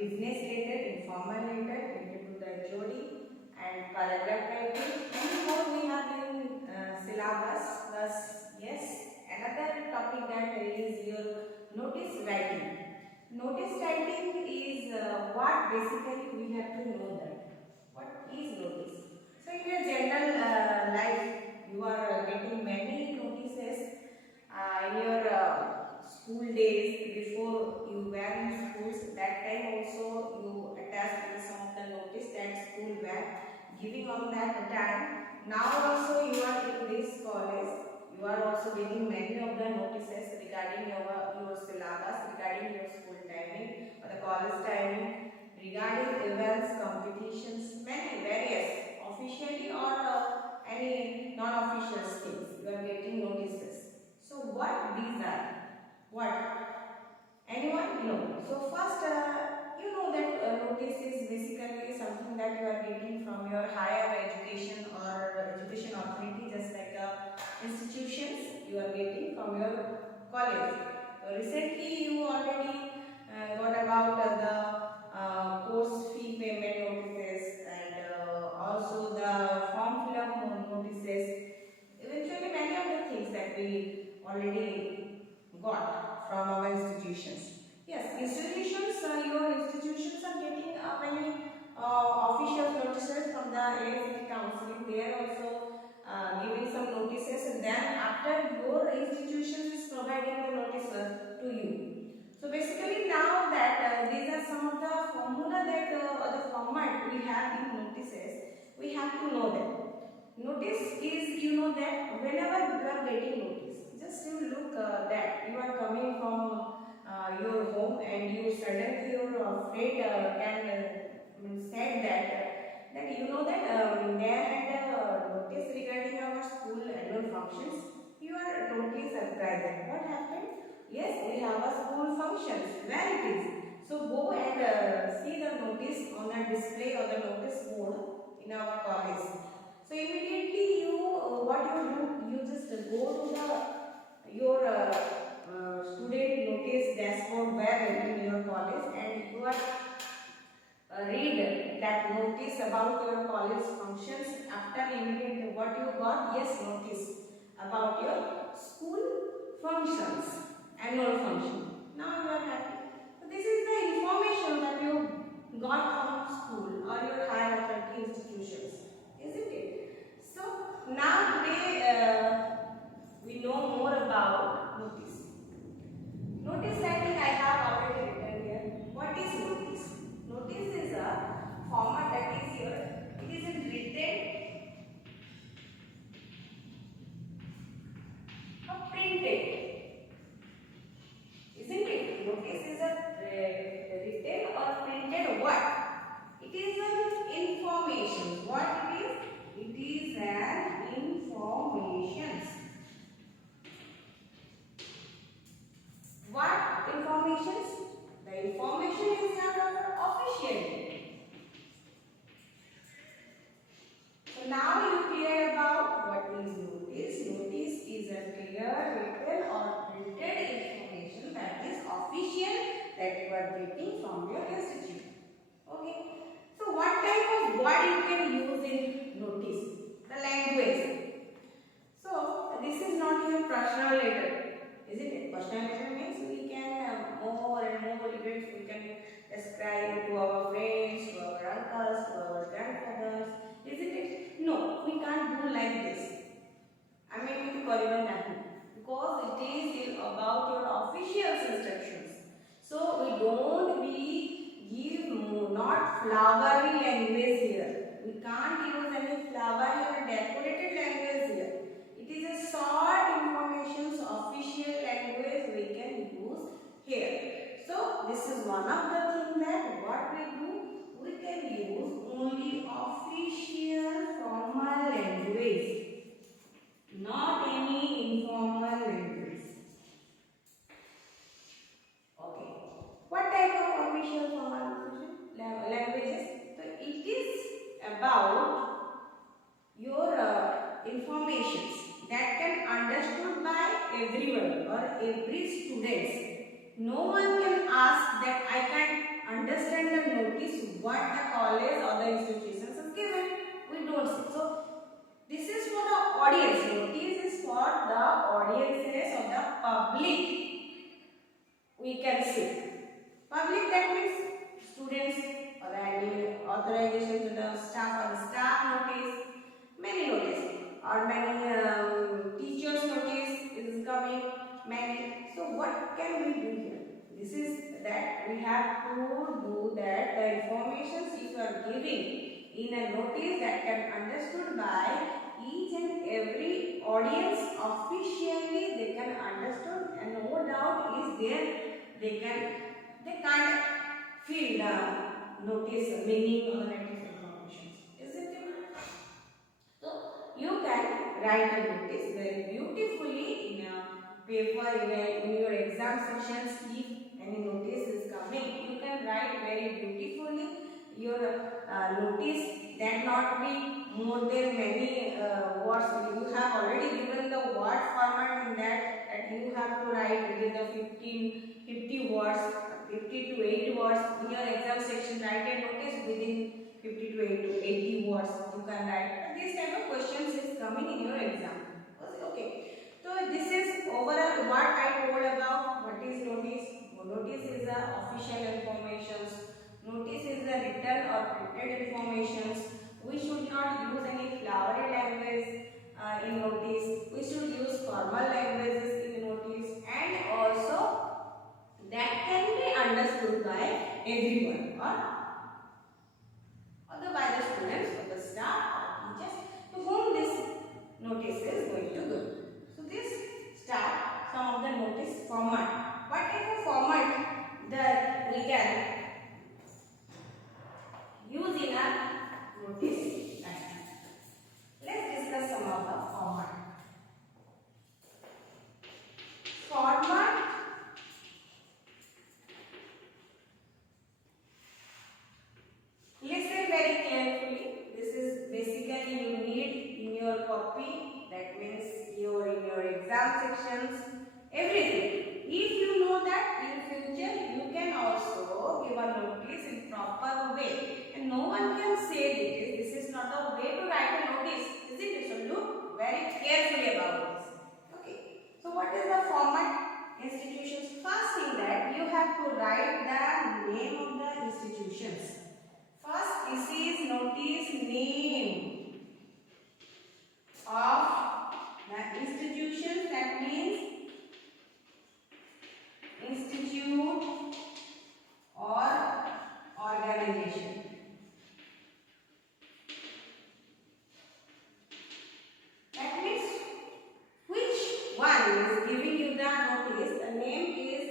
business letter, informal letter related to the HOD, and paragraph writing. And more we have in syllabus. Plus, yes, another topic that is your notice writing. Notice writing is what basically we have to know that. What is notice? So in your general life, you are getting many notices in your school days before you were in schools. That time also you attached with some of the notice that school were giving on that time. Now also you are in this college. You are also getting many of the notices regarding your syllabus, regarding your school timing or the college timing, regarding events, competitions, many various officially or any non-official things. You are getting notices. So what these are? What? Anyone? No. So first, you know that notice is basically something that you are getting from your higher education or education authority, just like institutions you are getting from your college. So recently, you already got about course fee payment notices and also the form fill up notices. Eventually, many of the things that we already got from our institutions. Yes, institutions, your institutions are getting many official notices from the AICTE counseling. They are also giving some notices, and then after your institution is providing the notice to you. So basically now that these are some of the formula that or the format we have in notices, we have to know them. Notice is, you know that whenever you are getting notice, just you look that you are coming from your home and you suddenly your friend can said that you know that there had a notice regarding our school annual functions. You are totally surprised. What happened? Yes, we have a school functions. Where it is? So go and see the notice on a display or the notice board in our college. So immediately you what you do, you just go to the your student notice dashboard where in your college and you are read that notice about your college functions. After immediate what you got, yes, notice about your school functions, annual function. Now you are happy. So this is the information that you got from school or your higher authority institutions, isn't it? So now today we know more about notice. Notice writing I have already written here. What is notice? Notice is a format that is here. It is in written or printed. Isn't it? Notice is a written or printed what? It is an information. What it is? It is an information. What informations? The information is our official. So now you clear about what is notice. Notice is a clear, written or printed information that is official that you are getting from your institute. Okay. So what type of word you can use in notice? The language. So this is not your personal letter, isn't it? Personal letter means we can more and more events we can describe to our friends, to our uncles, to our grandfathers, isn't it? No, we can't do like this. I mean, because it is about your official instructions. So we don't give not flowery language here. We can't use any flowery or decorated language here. It is a short information, official language we can use here. So this is one of the things that what we do, we can use only official formal language, not any informal language. Okay. What type of official formal languages? So it is about your informations that can understood by everyone or every students. No one can ask that I can understand the notice what the college or the institutions is given. We don't see. So this is for the audience. Notice is for the audiences of the public. We can see public, that means students or any authorization to the staff or the staff notice, many notice or many teachers notice is coming, many. So what can we do here? This is that we have to do that the information if you are giving in a notice that can understood by each and every audience officially, they can understand and no doubt is there, they can't feel the notice meaning of the native information, isn't it? So you can write a notice very beautifully in a paper, in your exam sessions. If any notice is coming, you can write very beautifully your notice. That not be more than many words. You have already given the word format in that you have to write within the 50 words, 50 to 80 words in your exam section. Write a notice within 50 to 80 words you can write. This type of questions is coming in your exam. Okay. So this is overall what I told about what is notice. Notice is the official informations. Notice is the written or printed informations. We should not use any flowery language in notice. We should use formal languages in notice, and also that can be understood by everyone or by the students or the staff or teachers to whom this notice is going to go. So this start some of the notice format. What type of format that we can use in a notice? Let's discuss some of the format. Format. Listen very carefully. This is basically you need in your copy. That means in your exam sections, everything. If you know that in future you can also give a notice in proper way, and no one can say this is not a way to write a notice, isn't it? So look very carefully about this. Okay. So what is the format? Institutions. First thing that you have to write the name of the institutions. First, this is notice name of the institution. That means institute or organization. That means which one is giving you the notice. The name is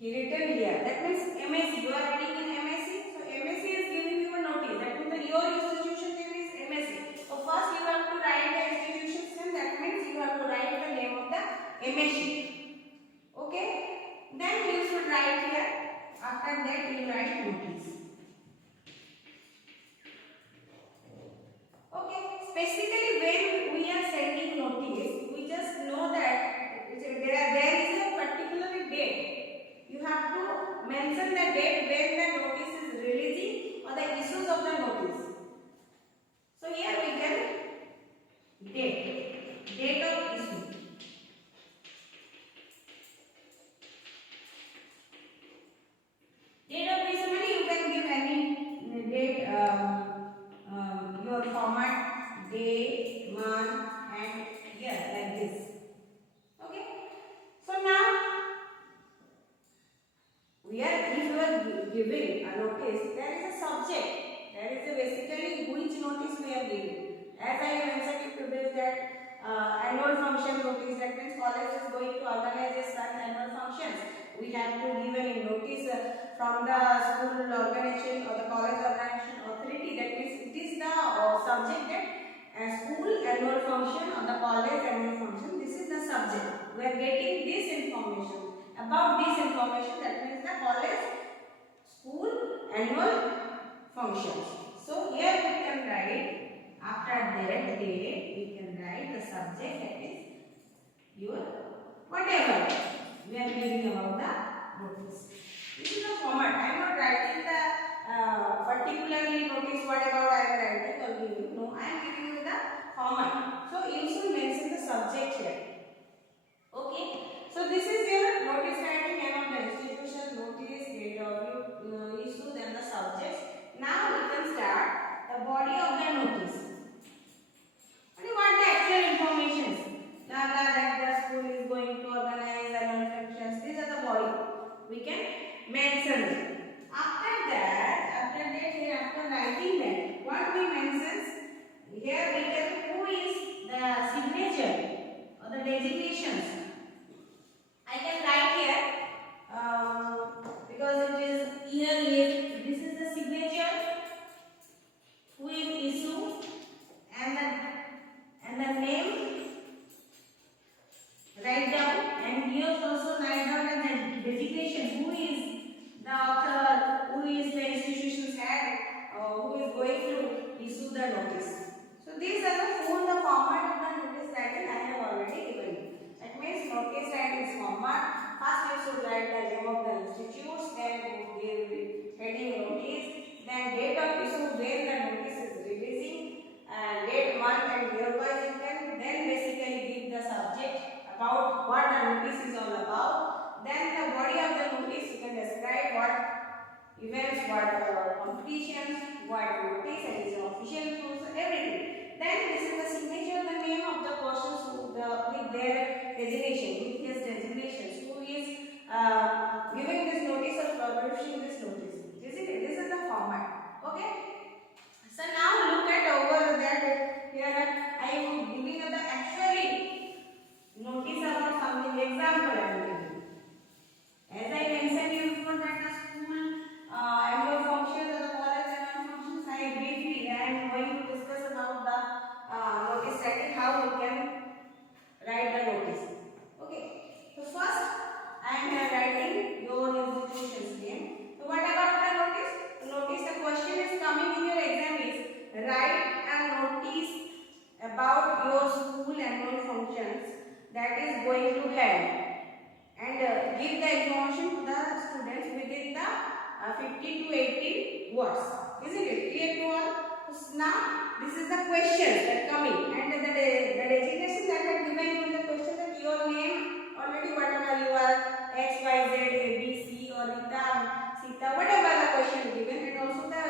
written here. That means MSc. You are reading in MSc. So MSc is giving you a notice. That means your institution name is MSc. So first you have to write the institution's name. That means you have to write the name of the MSc. Okay. Then you should write here. After that you write notice. Okay. Specifically when we are sending notice, we just know that there is a particular date. You have to mention the date when the notice is releasing or the issues of the notice. So here we can date of issue. Date of issue means you can give any date, your format, day, month and year like this. Okay. So now if you are giving a notice, there is a subject. There is a basically which notice we are giving. As I mentioned in previous that annual function notice, that means college is going to organize such annual functions. We have to give a notice from the school organization or the college organization authority. That means it is the subject that school annual function or the college annual function. This is the subject. We are getting this information. About this information, that means the college, school, annual functions. So here we can write after that date, we can write the subject, that is your whatever we are giving about the notice. This is the format. I am not I am giving you the format. So you should mention the subject here. Okay. So this is your notice writing, name of the institution, notice, date of issue, then the subjects. Now we can start the body of the notice. What the actual information? Blah blah, that the school is going to organize annual functions. These are the body. We can mention it. After writing that, what we mention here, we can who is the signature or the designations. I can write here because it is year. This is the signature. Who is issue and the name. Write down, and here also write down the designation. Who is the author? Who is the institution's head? Who is going to issue the notice? So these are the format of the notice writing I have already given you. That means notice writing format. First you should write the name of the institutes, then you give heading notice, then date of issue when the notice is releasing, and date, month and year wise you can then basically give the subject about what the notice is all about. Then the body of the notice you can describe what events, what competitions, what notice, and is official proofs, everything. Then this is the signature, the name of the persons with their designation, with his designations, who is giving this notice or publishing this notice. This is the format. Okay. So now look at over that here I am giving the actually notice about something. Example I am giving. As I mentioned you before that the school annual functions or the college annual functions, I briefly I am going to discuss about the notice writing, how we can write the notice. Okay. So first I am writing your institution's name. So what about the notice? Notice the question is coming in your exam is write a notice about your school annual functions that is going to have, and give the information to the students within the 50 to 80 words. Isn't it clear to all? So now this is the questions that coming, and the designation that I have given you in the question, that your name already whatever you are, X, Y, Z, A, B, C or Rita, Sita, whatever the question given, and also the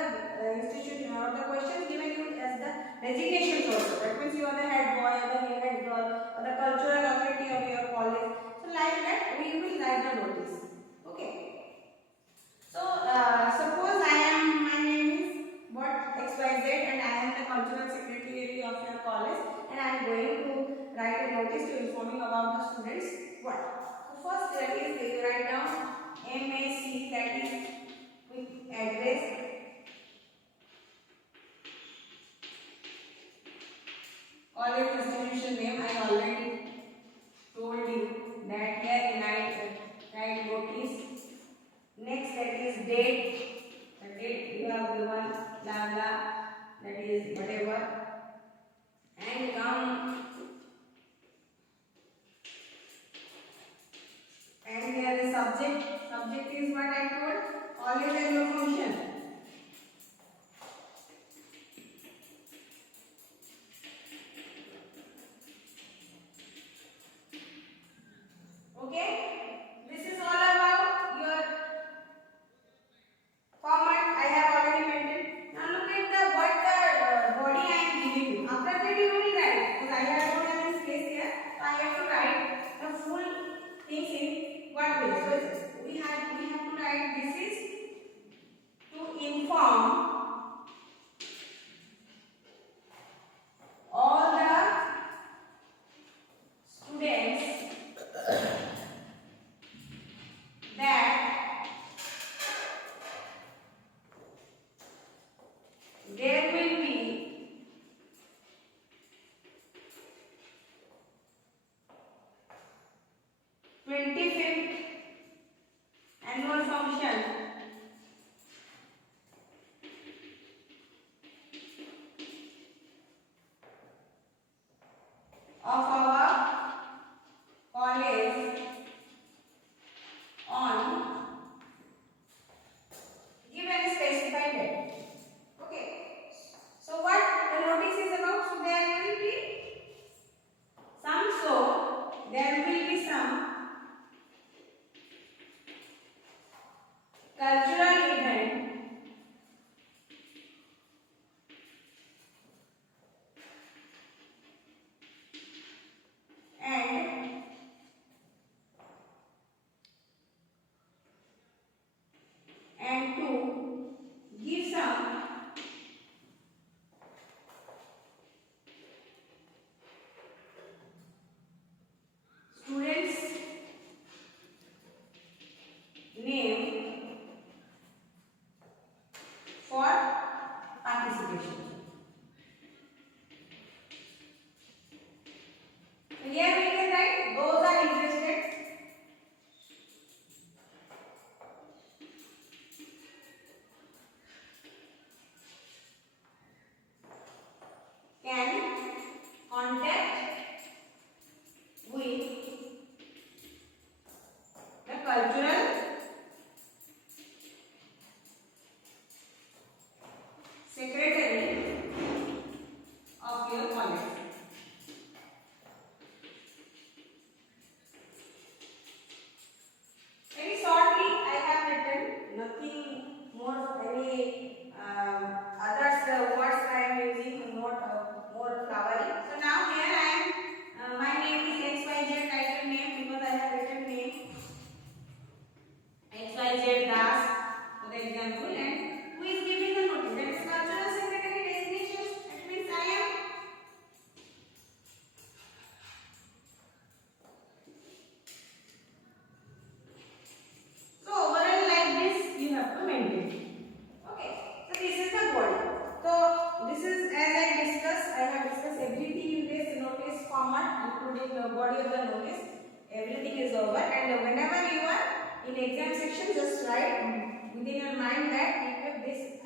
institution or the question given you as the designations also. That means you are the head boy or the head girl or the cultural authority of your college. So like that we will write the notice. Okay. So suppose my name is what XYZ and I am the cultural secretary of your college, and I am going to write a notice to informing about the students what. So first that is you write down MAC, that is with address. College institution name I already told you that here write notice. Next that is date. The date you have given blah blah, that is whatever, and come, and here is subject. Subject is what I told, always as your function. Okay, this is all about your format I have already mentioned. Now look at the what the body I am giving you. After that you will write, because I have not have any space here, so I have to write the full things in what way. So we have to write this is to inform all the students secretary of your college. Very shortly, I have written nothing more. Any others words I am using, not more flowery. So now here I am. My name is XYZ, title name, because I have written name XYZ Das for the example, and who is giving the notice? That is cultural secretary designation. That means I am. So overall like this you have to maintain. Okay. So this is the body. So this is, as I discussed, I have discussed everything in this notice format, including the body of the notice. Everything is over, and whenever you are in exam section, just write within your mind that if this